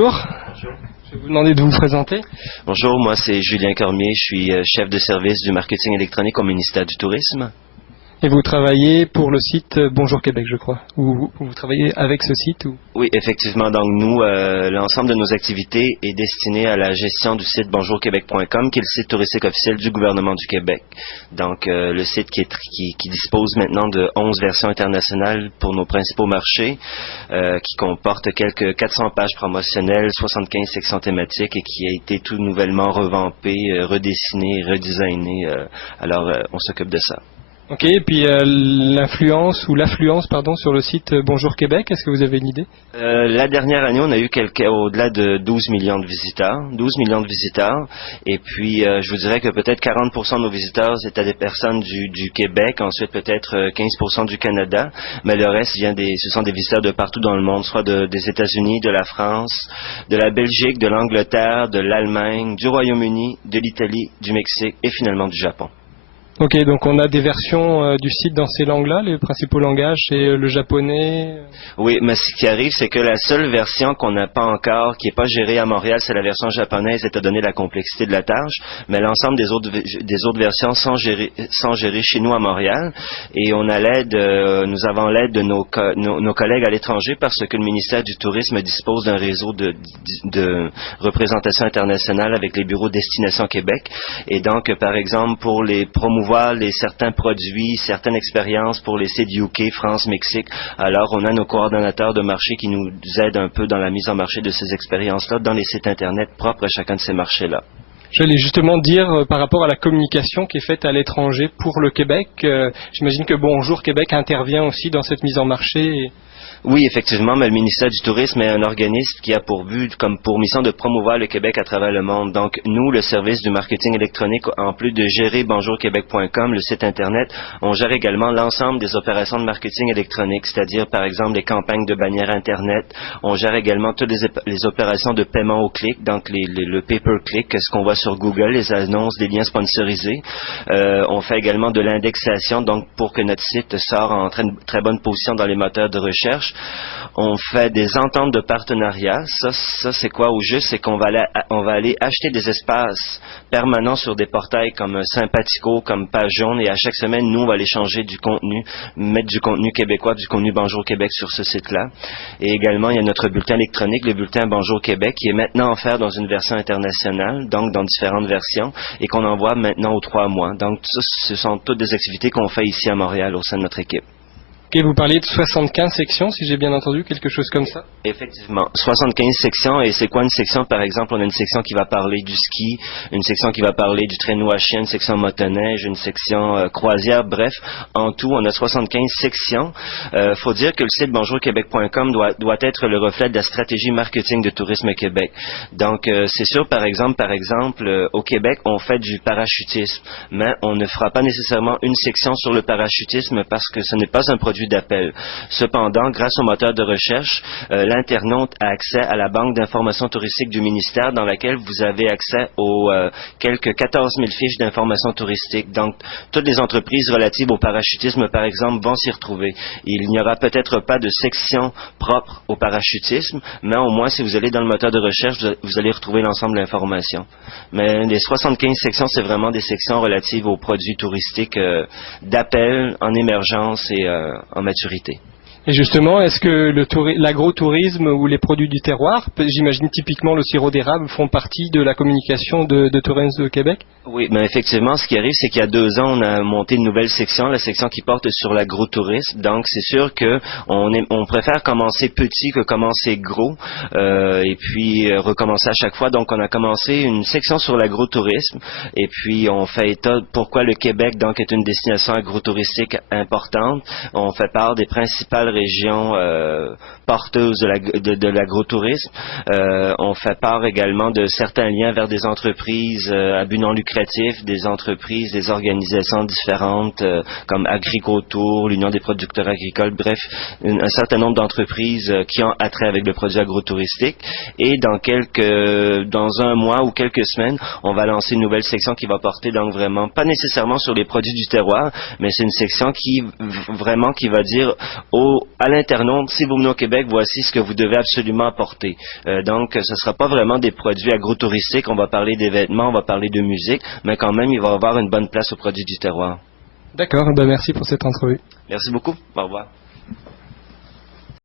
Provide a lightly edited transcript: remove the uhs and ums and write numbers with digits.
Bonjour. Je vais vous demander de vous présenter. Bonjour, moi c'est Julien Cormier, je suis chef de service du marketing électronique au ministère du Tourisme. Et vous travaillez pour le site Bonjour Québec, je crois. Ou vous travaillez avec ce site ou... Oui, effectivement. Donc nous, l'ensemble de nos activités est destiné à la gestion du site bonjourquebec.com, qui est le site touristique officiel du gouvernement du Québec. Donc le site qui dispose maintenant de 11 versions internationales pour nos principaux marchés, qui comporte quelques 400 pages promotionnelles, 75 sections thématiques et qui a été tout nouvellement revampé, redessiné, redesigné. Alors on s'occupe de ça. Ok, et puis l'affluence sur le site Bonjour Québec, est-ce que vous avez une idée? La dernière année, on a eu au-delà de 12 millions de visiteurs, et puis je vous dirais que peut-être 40% de nos visiteurs étaient des personnes du Québec, ensuite peut-être 15% du Canada, mais le reste ce sont des visiteurs de partout dans le monde, soit des États-Unis, de la France, de la Belgique, de l'Angleterre, de l'Allemagne, du Royaume-Uni, de l'Italie, du Mexique et finalement du Japon. Ok, donc on a des versions du site dans ces langues-là, les principaux langages, c'est le japonais. Oui, mais ce qui arrive, c'est que la seule version qu'on n'a pas encore, qui n'est pas gérée à Montréal, c'est la version japonaise, étant donné la complexité de la tâche, mais l'ensemble des autres versions sont gérées chez nous à Montréal, et nous avons l'aide de nos collègues à l'étranger, parce que le ministère du Tourisme dispose d'un réseau de représentation internationale avec les bureaux Destination Québec, et donc, par exemple, pour les promouvoir certains produits, certaines expériences pour les sites UK, France, Mexique. Alors, on a nos coordonnateurs de marché qui nous aident un peu dans la mise en marché de ces expériences-là dans les sites Internet propres à chacun de ces marchés-là. J'allais justement dire par rapport à la communication qui est faite à l'étranger pour le Québec, j'imagine que Bonjour Québec intervient aussi dans cette mise en marché. Oui, effectivement, mais le ministère du Tourisme est un organisme qui a pour but, comme pour mission, de promouvoir le Québec à travers le monde. Donc, nous, le service du marketing électronique, en plus de gérer bonjourquebec.com, le site Internet, on gère également l'ensemble des opérations de marketing électronique, c'est-à-dire, par exemple, les campagnes de bannières Internet. On gère également toutes les opérations de paiement au clic, donc le pay-per-click, ce qu'on voit sur Google, les annonces, des liens sponsorisés. On fait également de l'indexation, donc pour que notre site sorte en très bonne position dans les moteurs de recherche. On fait des ententes de partenariat. Ça c'est quoi au juste? C'est qu'on va aller acheter des espaces permanents sur des portails comme Sympathico, comme Page Jaune, et à chaque semaine, nous, on va aller changer du contenu, mettre du contenu québécois, du contenu Bonjour Québec sur ce site-là. Et également, il y a notre bulletin électronique, le bulletin Bonjour Québec, qui est maintenant offert dans une version internationale, donc dans différentes versions, et qu'on envoie maintenant aux 3 mois. Donc, ça, ce sont toutes des activités qu'on fait ici à Montréal au sein de notre équipe. Ok, vous parliez de 75 sections, si j'ai bien entendu, quelque chose comme ça? Effectivement, 75 sections, et c'est quoi une section? Par exemple, on a une section qui va parler du ski, une section qui va parler du traîneau à chien, une section motoneige, une section croisière, bref, en tout, on a 75 sections. Faut dire que le site bonjourquebec.com doit être le reflet de la stratégie marketing de Tourisme Québec. Donc, c'est sûr, par exemple, au Québec, on fait du parachutisme, mais on ne fera pas nécessairement une section sur le parachutisme parce que ce n'est pas un produit d'appel. Cependant, grâce au moteur de recherche, l'internaute a accès à la banque d'informations touristiques du ministère dans laquelle vous avez accès aux quelques 14 000 fiches d'informations touristiques. Donc, toutes les entreprises relatives au parachutisme, par exemple, vont s'y retrouver. Il n'y aura peut-être pas de section propre au parachutisme, mais au moins, si vous allez dans le moteur de recherche, vous allez retrouver l'ensemble de l'information. Mais les 75 sections, c'est vraiment des sections relatives aux produits touristiques d'appel, en émergence et en maturité. Et justement, est-ce que l'agrotourisme ou les produits du terroir, j'imagine typiquement le sirop d'érable, font partie de la communication de Tourisme Québec? Oui, mais effectivement, ce qui arrive, c'est qu'il y a 2 ans, on a monté une nouvelle section, la section qui porte sur l'agrotourisme. Donc, c'est sûr que on préfère commencer petit que commencer gros, et puis recommencer à chaque fois. Donc, on a commencé une section sur l'agrotourisme, et puis on fait état pourquoi le Québec donc est une destination agrotouristique importante. On fait part des principales régions porteuses de l'agrotourisme. On fait part également de certains liens vers des entreprises à but non lucratif, des entreprises, des organisations différentes comme Agricotour, l'Union des producteurs agricoles, bref, un certain nombre d'entreprises qui ont attrait avec le produit agrotouristique. Et dans un mois ou quelques semaines, on va lancer une nouvelle section qui va porter donc vraiment, pas nécessairement sur les produits du terroir, mais c'est une section qui va dire aux à l'internaute, si vous venez au Québec, voici ce que vous devez absolument apporter. Donc, ce ne sera pas vraiment des produits agrotouristiques, on va parler des vêtements, on va parler de musique, mais quand même, il va y avoir une bonne place aux produits du terroir. D'accord, ben merci pour cette entrevue. Merci beaucoup. Au revoir.